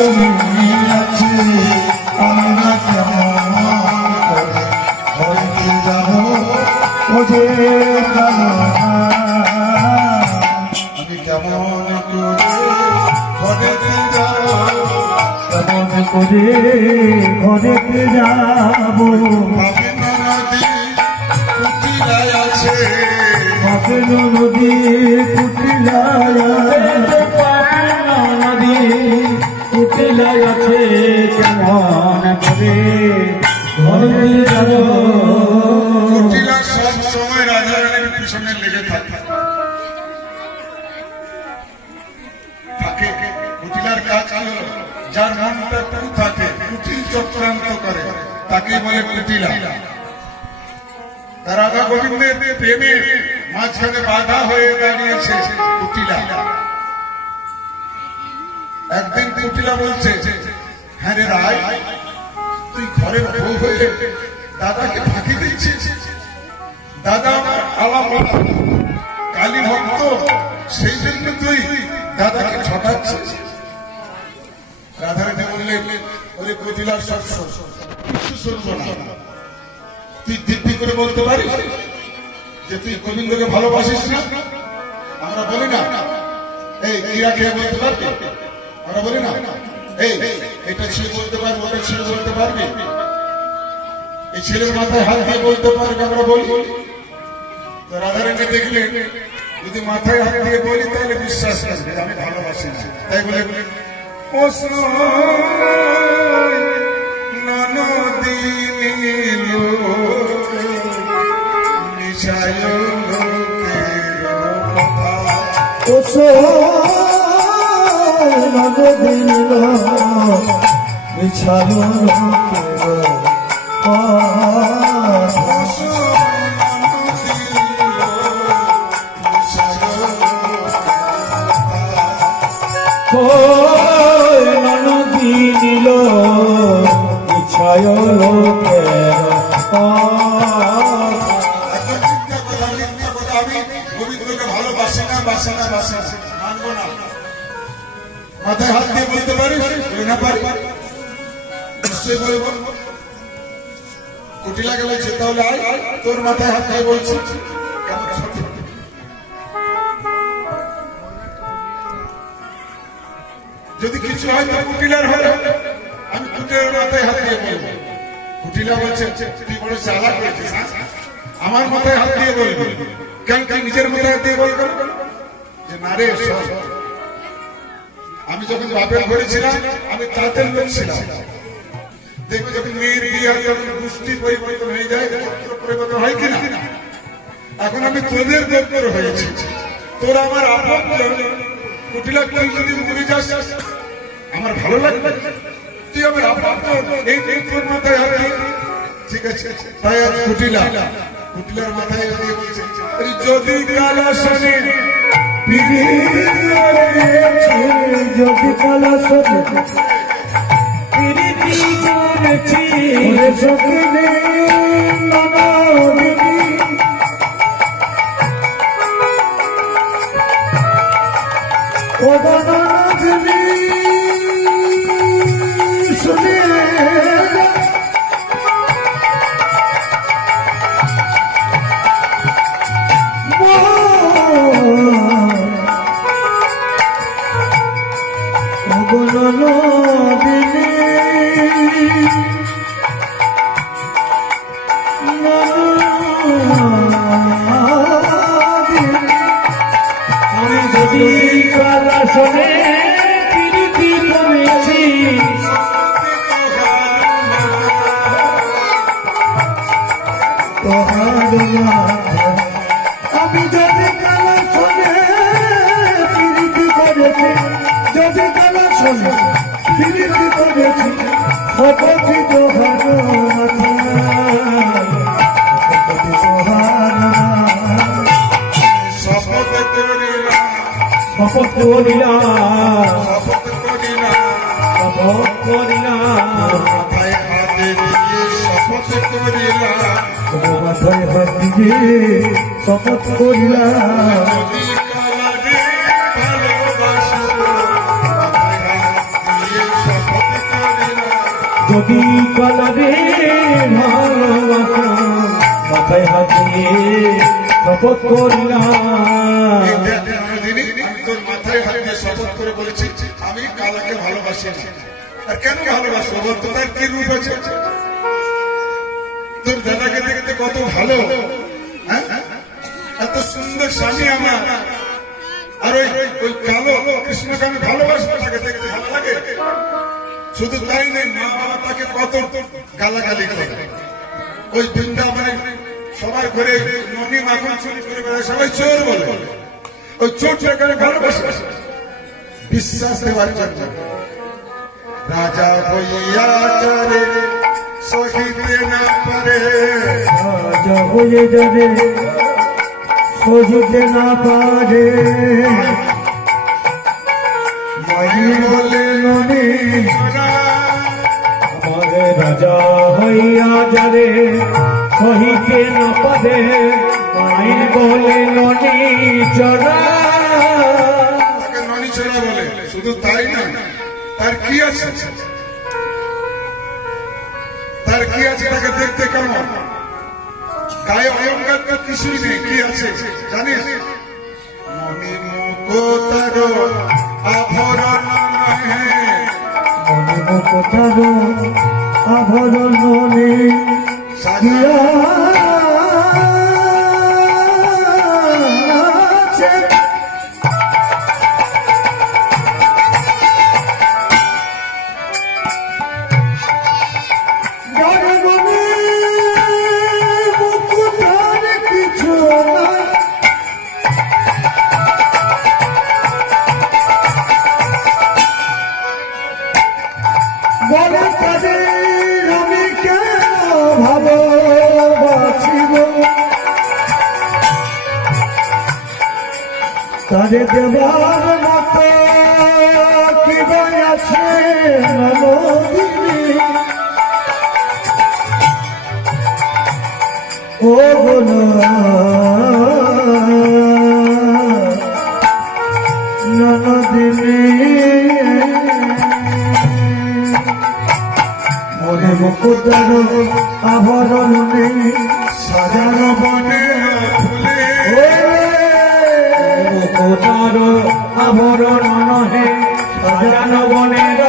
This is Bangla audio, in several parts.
জমি আছে আমরা কেমন হইতে যাব ওদের আমি কেমন করে ঘরেতে যাব নদী কুটিলায় আছে কেমন করে ঘরে যাব কুটিলা সব সময় রাজারানীর পিছনে লেগে থাকে কুটিলার কাজ হলো যার মনটা টু থাকে কুটিল চক্রান্ত করে তাকে বলে কুটিলা রাধা গোবিন্দের প্রেমে মাঝখানে বাধা হয়ে দাঁড়িয়েছে কুটিলা একদিন কুটিলা বলছে হ্যাঁ রে রায় তুই ঘরের বউ হয়ে দাদাকে ফাঁকি দিচ্ছিস দাদা আমার আলাপ কালী ভক্ত সেই জন্য তুই দাদাকে ঠকাচ্ছিস রাধারানী বললেন ওরে কুটিলার সব কিছু শুনবো না তুই দিব্যি করে বলতে পারিস যে তুই গোবিন্দকে ভালোবাসিস না আমরা বলি না এই ক্রিয়া খেয়ে বলতে পারবি আমরা বলি না এই এটা ছেলে বলতে পারবে ওটা ছেলে বলতে পারবে এই ছেলের মাথায় হাত দিয়ে বলতে পারবে আমরা বলি তো রাধারানীকে দেখলে যদি মাথায় হাত দিয়ে বলি তাহলে বিশ্বাস করবে আমি ভালোবাসি না তাই বলে বিছালো নদী নীল বিছায় মাথায় হাত দিয়ে বলতে পারি না পারি নিশ্চয় বলবো কুটিলা গেলে তাহলে আয় তোর মাথায় হাত দিয়ে বলছি যদি কিছু হয় তো কুটিলার হয় আমি কুটিলার মাথায় হাত দিয়ে বলবো কুটিলা বলছে তুই বড় চালাক হয়েছিস আমার মাথায় হাত দিয়ে বলবো কেন তুই নিজের মাথায় হাত দিয়ে বলবো যে না রে আমি যখন বাপের ঘরে ছিলাম আমি তাঁতের লোক ছিলাম দেখবে যখন মেয়ের বিয়ে হয় যখন গোষ্ঠী পরিবর্তন হয়ে যায় পরিবর্তন হয় কিনা এখন আমি তোদের গোত্র হয়েছি তোরা আমার আপন কুটিলা তুই যদি মরে যাস আমার ভালো লাগবে তুই আমার আপন এই তোর মাথায় হাত ঠিক আছে তাই আজ কুটিলার মাথায় দিয়ে বলছে যদি কালা শোনে যদি কালা শোনে আমি যদি কালা শোনে প্রীতি করেছি যদি কালা শোনে প্রীতি করেছি শপথি দোহানো শপথ করিলাম মাথায় হাত দিয়ে শপথ করিলাম ভালোবাসা যদি কালারে ভালোবাসা মাথায় হাত দিয়ে শপথ করলাম। আমি তোর মাথায় হাত দিয়ে শপথ করে বলেছি আমি কালাকে ভালোবাসি না। আর কেন ভালোবাসবো বলতো? তার কি রূপ আছে? তোর দাদাকে দেখতে কত ভালো, এত সুন্দর স্বামী আমার। আর ওই কালো কৃষ্ণকে আমি ভালোবাসবো, তাকে দেখতে ভালো লাগে। শুধু তাই নেই, মা বাবা তাকে কত গালাগালি করে। ওই বৃন্দাবনে সবার ঘরে ননি মাখন চুরি করে বেড়ায়, সবাই চোর বলে। ওই চোরটাকে ভালোবাসে বিশ্বাস দেওয়ার জন্য। রাজা হইয়া চরে সহিতে না পারে, রাজা হয়ে যাবে সহিতে না পারে। মাই বলে ননি আমারে রাজা হইয়া যাবে সহিতে না পারে। মাই বলে ননি চড়া, তাকে ননি চড়া বলে। শুধু তাই না, তার কি আছে? তার কি আছে? তাকে দেখতে কেমন? গায়ে অলঙ্কার তো কিছুই নেই, কি আছে জানিস? মনি মুকুতার আভরণ নহে, মনি মুকুতার আভরণ নেই সাজিয়া তারে দেবার মতো কি আছে নবদিনী। ও ননদিনী মনে মুকুতার আভরণ নেই সাজানো বনে ফুলে। মুকুতার আভরণ নহে সাজানো বনের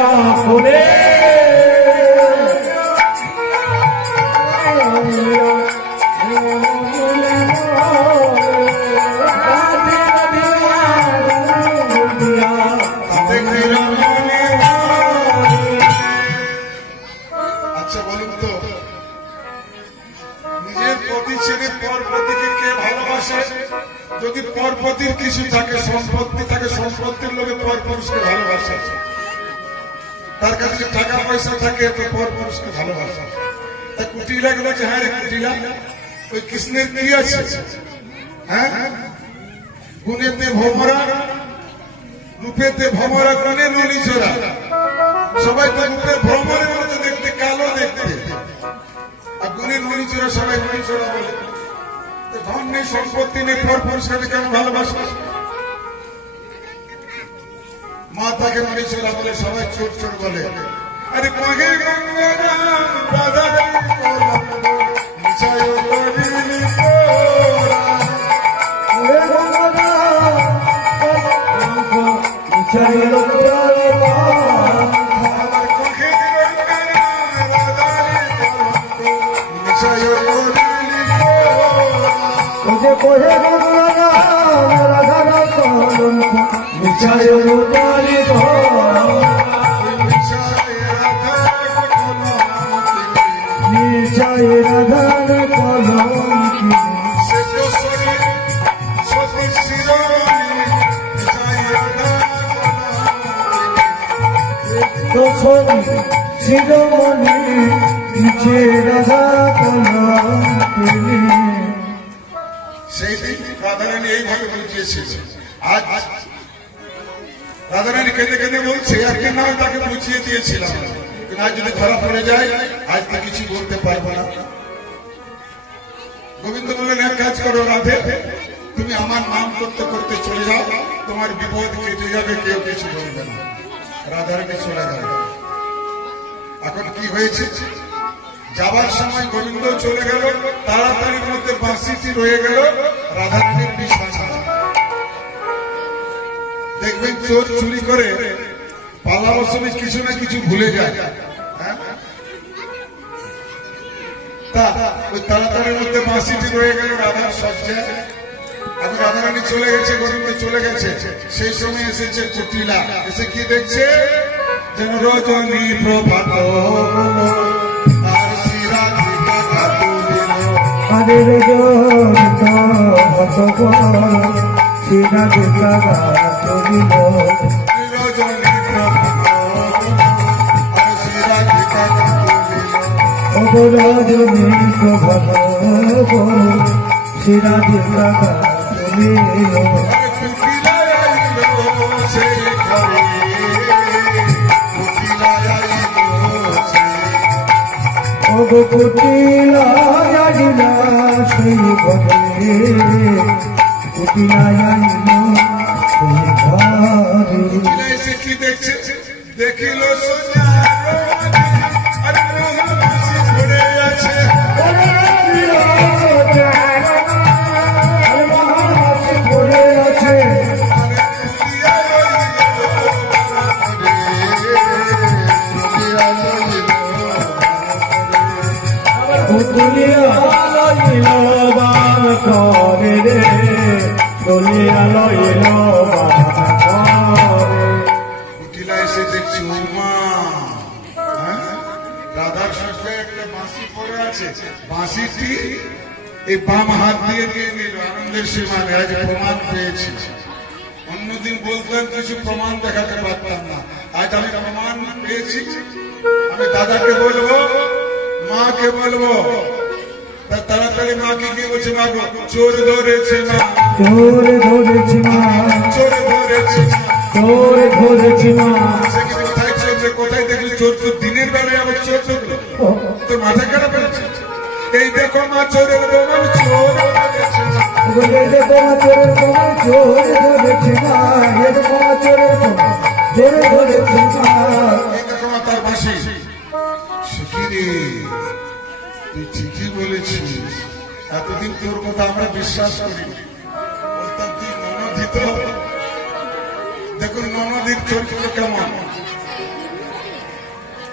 ফুলে। আচ্ছা বলুন তো, নিজের পতি ছেড়ে পর পতিকে কে ভালোবাসে? যদি পরপতির কিছু থাকে, সম্পত্তি থাকে, সম্পত্তির লোভে পর পুরুষকে ভালোবাসে। তার কাছে টাকা পয়সা থাকে তো পর পুরুষকে ভালোবাসে। তা কুটিলা গুলো যে, হ্যাঁ রে কুটিলা, ওই কৃষ্ণের কি আছে? হ্যাঁ, গুণেতে ভোমরা, রূপেতে ভোমরা, গুণে নলি চোরা। সবাই তো রূপে ভ্রমণের মতো দেখতে, কালো দেখতে, আর গুণে নলি চোরা, সবাই নলি চোরা বলে। ধন নেই, সম্পত্তি নেই, পর পুরুষকে কেন ভালোবাসে? মা তাকে নলি চোরা বলে, সবাই চোর চোর বলে। আরে কহে গঙ্গারাম বাধাই কলঙ্ক মিছায় করিলি তোরা। ওরে গঙ্গারাম কলঙ্ক মিছায় করিলি তোরা। আমার কহে গঙ্গারাম বাধাই কলঙ্ক মিছায় করিলি তোরা। ওরে কহে গঙ্গারাম রাধার কলঙ্ক মিছায় করিলি তোরা। নিশ্চয় রাধার কলঙ্কি তো ছবি শিরোমণি নিচে রাধা কলঙ্কি। সেই দিন রাধারানী এইভাবে বুঝিয়েছিল। আজ রাধারানী কেঁদে কেঁদে বলছে, একদিন না তাকে বুঝিয়ে দিয়েছিলাম, আজ যদি ধরা পড়ে যায় আজ তো কিছু বলতে পারবো না। গোবিন্দ বললেন, এক কাজ করো রাধে, তুমি আমার নাম করতে করতে চলে যাও, তোমার বিপদ কেটে যাবে, কেউ কিছু বলবে না। রাধারানী চলে গেল। এখন কি হয়েছে। যাবার সময় গোবিন্দ চলে গেল, তাড়াতাড়ির মধ্যে বাঁশিটি রয়ে গেল রাধারানীর বিছানা। দেখবেন চোর চুরি করে পালাবার সময় কিছু না কিছু ভুলে যায়, হ্যাঁ? তা ওই তাড়াতাড়ির মধ্যে বাঁশিটি রয়ে গেল রাধার সজ্জায়। এখন রাধারানী চলে গেছে, গোবিন্দ চলে গেছে, সেই সময় এসেছে কুটিলা। এসে কি দেখছে? যেন রজনী প্রভাত আর শ্রীরাধিকা তুলিল। আরে রজনী ভগবান শ্রীরাধিকা তুলিল। রজনী প্রভাত আর শ্রীরাধিকা তুলিল। রজনী প্রভাত শ্রীরাধিকা তুলিল। কুটিলা আইল সেই ঘরে, কুটিলা আইল সেই কুটিলা জানিলা সেই ঘরে, কুটিলা জানিল সেই ঘরে। কুটিলা এসে কি দেখছে? দেখিল সোজা আরে মোহন বাঁশি ধরে আছে। কুটিলা এসে দেখছি উমা, হ্যাঁ? রাধার সঙ্গে একটা বাঁশি পড়ে আছে। বাঁশিটি এই বাম হাত দিয়ে নিয়ে নিল। আনন্দের সীমা নেই, আজ প্রমাণ পেয়েছি। অন্যদিন বলতাম কিছু প্রমাণ দেখাতে পারতাম না, আজ আমি প্রমাণ পেয়েছি। আমি দাদাকে বলবো, মাকে বলবো। তা তাড়াতাড়ি মাকে গিয়ে বলছে, মা গো চোর ধরেছে, মা চোর ধরেছি মা, চোর ধরেছে মা। চোর ধরেছি মা। সে কিন্তু কোথায় চোর? কোথায় দেখলি চোর? তো দিনের বেলায় আবার চোর ধরলো, তোর মাথা খারাপ হয়েছে? এই দেখো মা চোরের প্রমাণ, চোর ধরেছে মা। দেখো মা চোরের প্রমাণ, চোর ধরেছি মা। দেখো মা চোরের প্রমাণ, চোর ধরেছি মা। এই দেখো মা তার বাঁশি। সুখী রে, তুই ঠিকই বলেছিস। এতদিন তোর কথা আমরা বিশ্বাস করি, বলতাম তুই ননদিত। দেখুন ননদীর চরিত্র কেমন।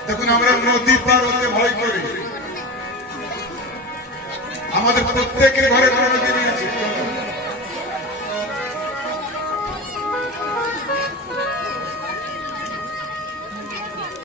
দেখুন আমরা নদী পার হতে ভয় করি। আমাদের প্রত্যেকের ঘরে নদী